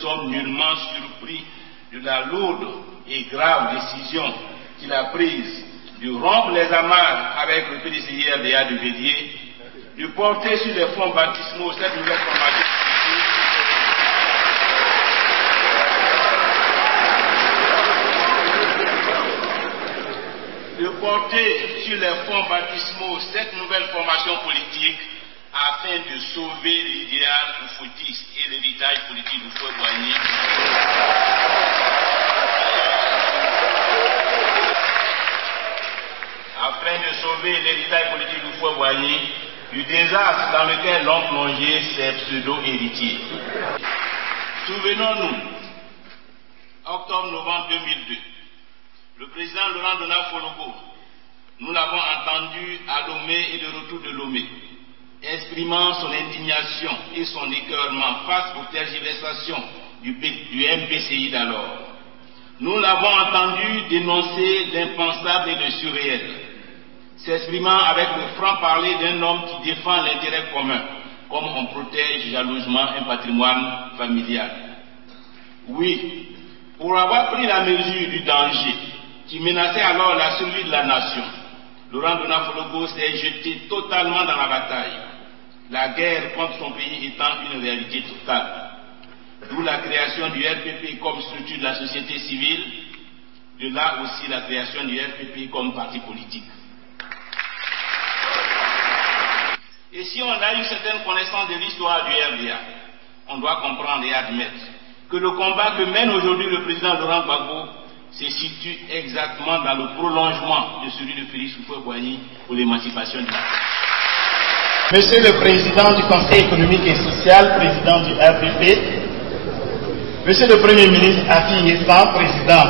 sommes nullement surpris de la lourde et grave décision qu'il a prise de rompre les amarres avec le PDCI-RDA de Bédier, de porter sur les fonds baptismaux cette nouvelle formation politique afin de sauver l'idéal oufotiste et l'héritage politique du Fouet-Boigny. Afin de sauver l'héritage politique du Fouet-Boigny du désastre dans lequel l'ont plongé ses pseudo-héritiers. Souvenons-nous, octobre-novembre 2002, le président Laurent Donald-Fologo, nous l'avons entendu à Lomé et de retour de Lomé, exprimant son indignation et son écœurement face aux tergiversations du MPCI d'alors. Nous l'avons entendu dénoncer l'impensable et le surréel, s'exprimant avec le franc-parler d'un homme qui défend l'intérêt commun, comme on protège jalousement un patrimoine familial. Oui, pour avoir pris la mesure du danger qui menaçait alors la survie de la nation, Laurent Donald-Fologo s'est jeté totalement dans la bataille, la guerre contre son pays étant une réalité totale. D'où la création du RPP comme structure de la société civile, de là aussi la création du RPP comme parti politique. Et si on a une certaine connaissance de l'histoire du RDA, on doit comprendre et admettre que le combat que mène aujourd'hui le président Laurent Gbagbo se situe exactement dans le prolongement de celui de Félix Houphouët-Boigny pour l'émancipation du Mali. Monsieur le Président du Conseil économique et social, Président du RPP, Monsieur le Premier ministre Afi Yessan, Président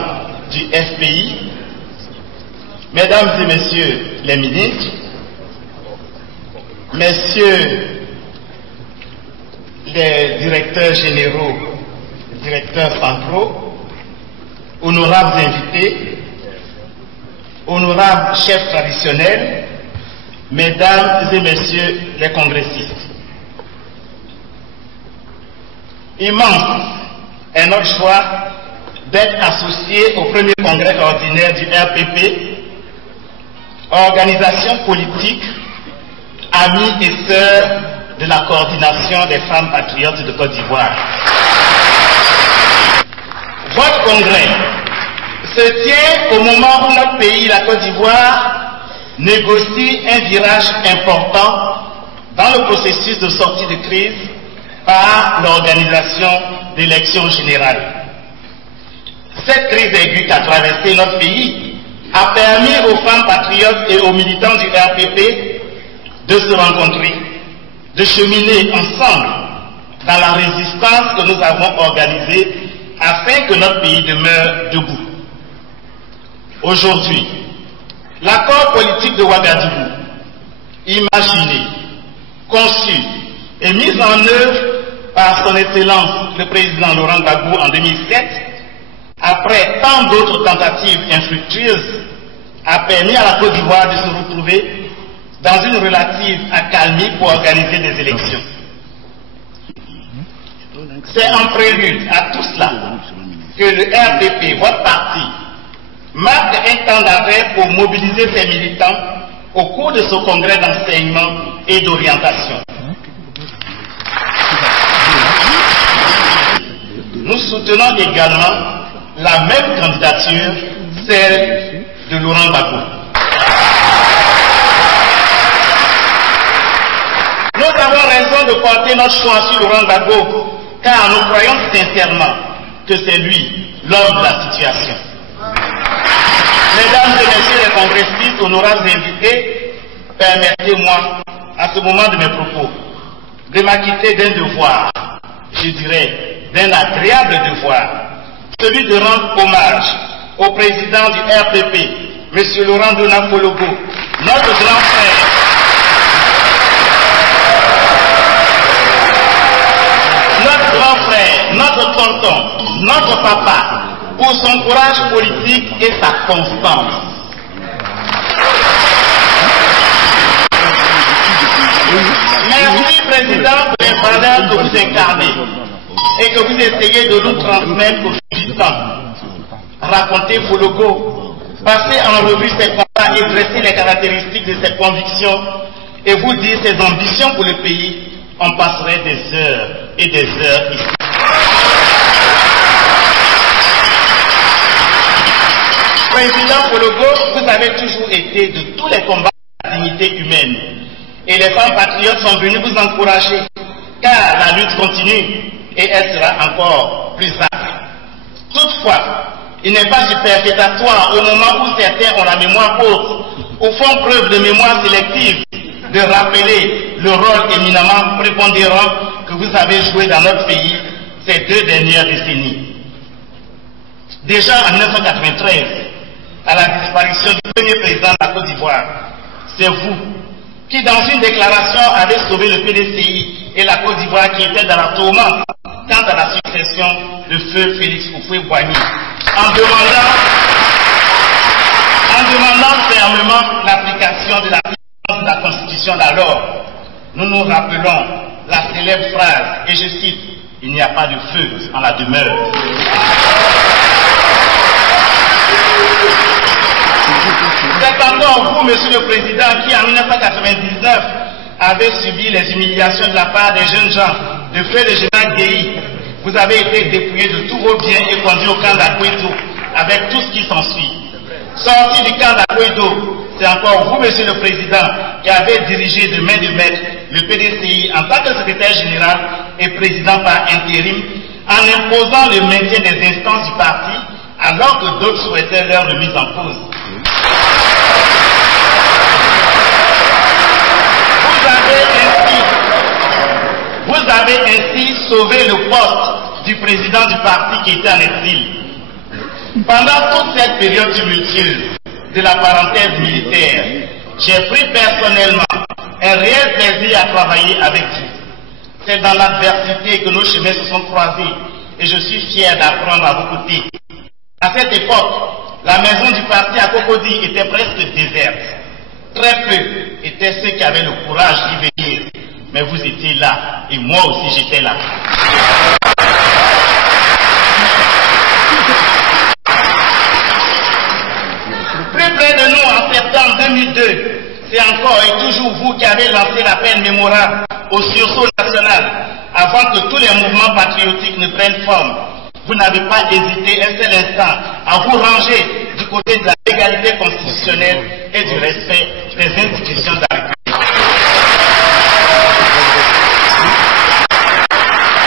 du FPI, Mesdames et Messieurs les ministres, Messieurs les directeurs généraux, directeurs centraux, honorables invités, honorables chefs traditionnels, Mesdames et Messieurs les congressistes. Immense est notre choix d'être associé au premier congrès ordinaire du RPP, organisation politique, amis et sœurs de la coordination des femmes patriotes de Côte d'Ivoire. Votre congrès se tient au moment où notre pays, la Côte d'Ivoire, négocie un virage important dans le processus de sortie de crise par l'organisation d'élections générales. Cette crise aiguë qui a traversé notre pays a permis aux femmes patriotes et aux militants du RPP de se rencontrer, de cheminer ensemble dans la résistance que nous avons organisée afin que notre pays demeure debout. Aujourd'hui, l'accord politique de Ouagadougou, imaginé, conçu et mis en œuvre par son Excellence le président Laurent Gbagbo en 2007, après tant d'autres tentatives infructueuses, a permis à la Côte d'Ivoire de se retrouver dans une relative accalmie pour organiser des élections. C'est en prélude à tout cela que le RPP, votre parti, marque un temps d'arrêt pour mobiliser ses militants au cours de ce congrès d'enseignement et d'orientation. Nous soutenons également la même candidature, celle de Laurent Gbagbo. Nous avons raison de porter notre choix sur Laurent Gbagbo, car nous croyons sincèrement que c'est lui l'homme de la situation. Mesdames et Messieurs les congressistes, honorables invités, permettez-moi, à ce moment de mes propos, de m'acquitter d'un devoir, je dirais d'un agréable devoir, celui de rendre hommage au président du RPP, M. Laurent Donald-Fologo, notre grand frère, notre tonton, notre papa, pour son courage politique et sa constance. Merci, Président, pour les valeurs que vous incarnez. et que vous essayez de nous transmettre au fil du temps. Racontez vos logos, passez en revue ces combats et dressez les caractéristiques de ces convictions et vous dire ses ambitions pour le pays. On passerait des heures et des heures ici. Président Pologo, vous avez toujours été de tous les combats de la dignité humaine. Et les femmes patriotes sont venues vous encourager, car la lutte continue et elle sera encore plus âpre. Toutefois, il n'est pas superfétatoire au moment où certains ont la mémoire courte ou font preuve de mémoire sélective de rappeler le rôle éminemment prépondérant que vous avez joué dans notre pays ces 2 dernières décennies. Déjà en 1993, à la disparition du premier président de la Côte d'Ivoire, c'est vous qui, dans une déclaration, avez sauvé le PDCI et la Côte d'Ivoire qui était dans la tourmente quant à la succession de feu Félix Houphouët-Boigny, en demandant fermement l'application de la Constitution d'alors. Nous nous rappelons la célèbre phrase, et je cite, « Il n'y a pas de feu en la demeure ». C'est encore vous, Monsieur le Président, qui en 1999 avez subi les humiliations de la part des jeunes gens de feu de général Guéhi. Vous avez été dépouillé de tous vos biens et conduit au camp d'Akouédo avec tout ce qui s'ensuit. Sorti du camp d'Akouédo, c'est encore vous, Monsieur le Président, qui avez dirigé de main de maître le PDCI en tant que secrétaire général et président par intérim, en imposant le maintien des instances du parti, alors que d'autres souhaitaient leur remise en cause. Vous avez ainsi sauvé le poste du président du parti qui était en exil. Pendant toute cette période tumultueuse de la parenthèse militaire, j'ai pris personnellement un réel plaisir à travailler avec vous. C'est dans l'adversité que nos chemins se sont croisés et je suis fier d'apprendre à vos côtés. À cette époque, la maison du parti à Cocody était presque déserte. Très peu étaient ceux qui avaient le courage d'y venir. Mais vous étiez là, et moi aussi j'étais là. Plus près de nous, en septembre 2002, c'est encore et toujours vous qui avez lancé l'appel mémorable au sursaut national, avant que tous les mouvements patriotiques ne prennent forme. Vous n'avez pas hésité un seul instant à vous ranger du côté de la légalité constitutionnelle et du respect des institutions de la République.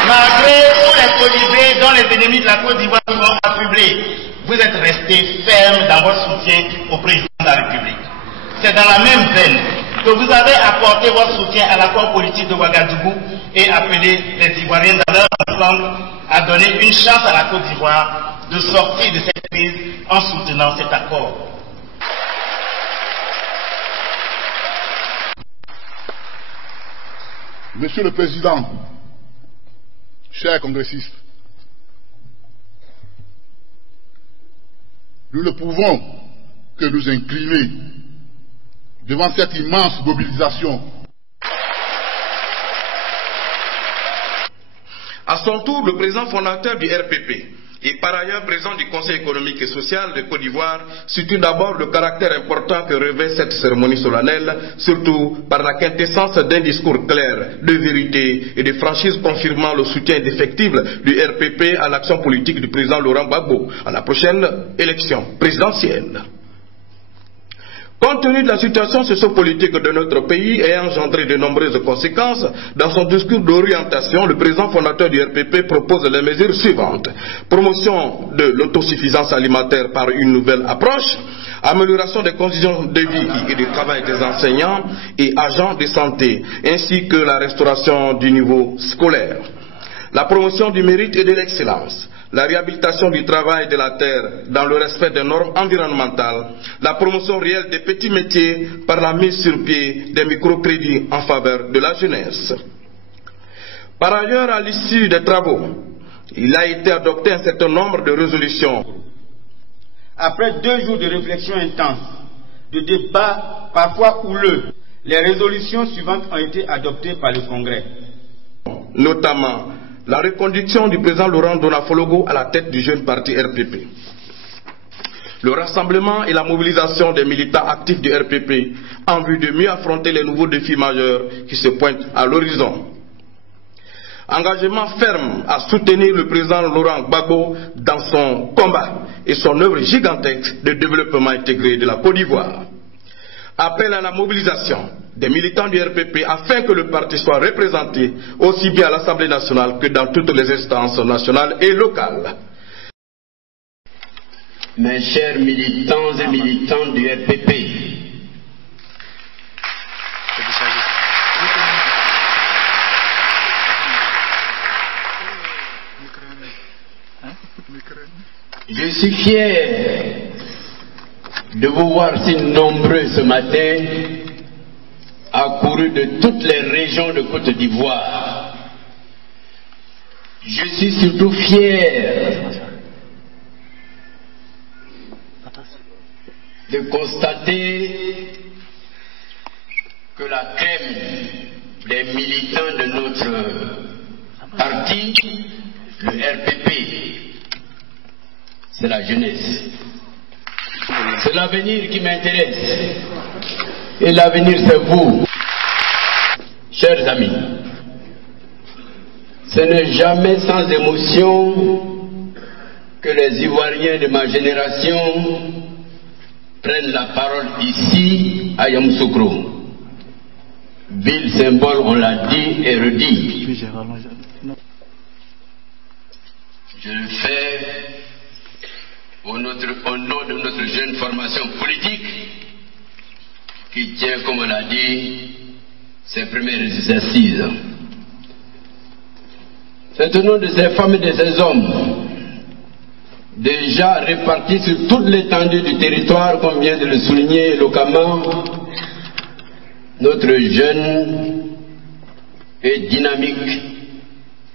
Malgré tous les colibés dont les ennemis de la Côte d'Ivoire sont affublés, vous êtes restés fermes dans votre soutien au président de la République. C'est dans la même veine que vous avez apporté votre soutien à l'accord politique de Ouagadougou et appelé les Ivoiriens dans leur ensemble à donner une chance à la Côte d'Ivoire de sortir de cette crise en soutenant cet accord. Monsieur le Président, chers congressistes, nous ne pouvons que nous incliner devant cette immense mobilisation. À son tour, le président fondateur du RPP et par ailleurs président du Conseil économique et social de Côte d'Ivoire situe d'abord le caractère important que revêt cette cérémonie solennelle, surtout par la quintessence d'un discours clair, de vérité et de franchise confirmant le soutien indéfectible du RPP à l'action politique du président Laurent Gbagbo à la prochaine élection présidentielle. Compte tenu de la situation sociopolitique de notre pays ayant engendré de nombreuses conséquences, dans son discours d'orientation, le président fondateur du RPP propose les mesures suivantes. Promotion de l'autosuffisance alimentaire par une nouvelle approche, amélioration des conditions de vie et du travail des enseignants et agents de santé, ainsi que la restauration du niveau scolaire. La promotion du mérite et de l'excellence, la réhabilitation du travail de la terre dans le respect des normes environnementales, la promotion réelle des petits métiers par la mise sur pied des microcrédits en faveur de la jeunesse. Par ailleurs, à l'issue des travaux, il a été adopté un certain nombre de résolutions. Après 2 jours de réflexion intense, de débats parfois houleux, les résolutions suivantes ont été adoptées par le Congrès. Notamment la reconduction du président Laurent Donafologo à la tête du jeune parti RPP. Le rassemblement et la mobilisation des militants actifs du RPP en vue de mieux affronter les nouveaux défis majeurs qui se pointent à l'horizon. Engagement ferme à soutenir le président Laurent Gbagbo dans son combat et son œuvre gigantesque de développement intégré de la Côte d'Ivoire. Appel à la mobilisation des militants du RPP afin que le parti soit représenté aussi bien à l'Assemblée nationale que dans toutes les instances nationales et locales. Mes chers militants et militantes du RPP, je suis fier de vous voir si nombreux ce matin, accourus de toutes les régions de Côte d'Ivoire. Je suis surtout fier de constater que la crème des militants de notre parti, le RPP, c'est la jeunesse. C'est l'avenir qui m'intéresse. Et l'avenir, c'est vous. Chers amis, ce n'est jamais sans émotion que les Ivoiriens de ma génération prennent la parole ici à Yamoussoukro. Ville symbole, on l'a dit et redit. Je le fais au nom de notre jeune formation politique qui tient, comme on l'a dit, ses premières assises. C'est au nom de ces femmes et de ces hommes déjà répartis sur toute l'étendue du territoire, comme vient de le souligner éloquemment notre jeune et dynamique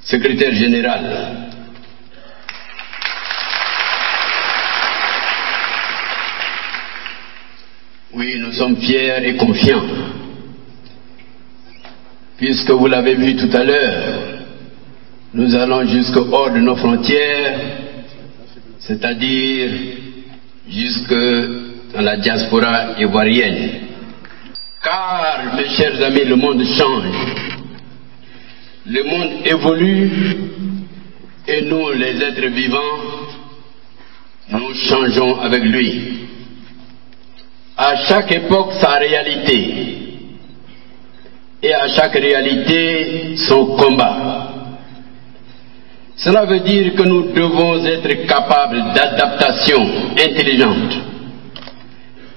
secrétaire général. Oui, nous sommes fiers et confiants, puisque vous l'avez vu tout à l'heure, nous allons jusqu'au hors de nos frontières, c'est-à-dire jusque dans la diaspora ivoirienne. Car, mes chers amis, le monde change, le monde évolue, et nous, les êtres vivants, nous changeons avec lui. À chaque époque, sa réalité, et à chaque réalité, son combat. Cela veut dire que nous devons être capables d'adaptation intelligente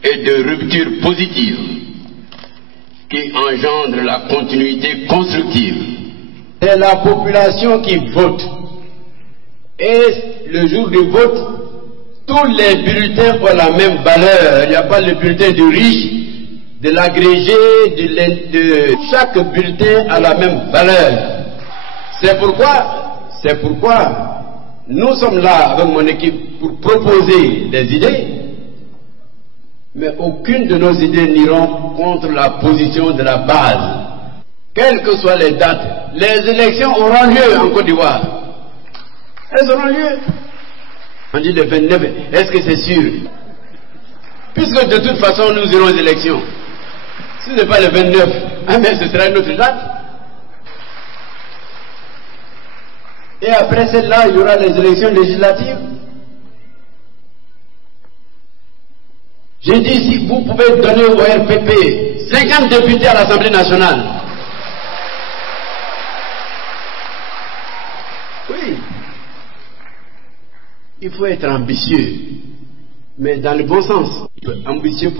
et de rupture positive qui engendre la continuité constructive. C'est la population qui vote. Et le jour du vote, tous les bulletins ont la même valeur. Il n'y a pas le bulletin du riche, de l'agrégé, de chaque bulletin a la même valeur. C'est pourquoi nous sommes là avec mon équipe pour proposer des idées, mais aucune de nos idées n'iront contre la position de la base. Quelles que soient les dates, les élections auront lieu en Côte d'Ivoire. Elles auront lieu. On dit le 29, est-ce que c'est sûr? Puisque de toute façon nous irons aux élections. Si ce n'est pas le 29, mais ce sera une autre date. Et après celle-là, il y aura les élections législatives. J'ai dit, si vous pouvez donner au RPP 50 députés à l'Assemblée nationale. Oui. Il faut être ambitieux, mais dans le bon sens. Ambitieux pour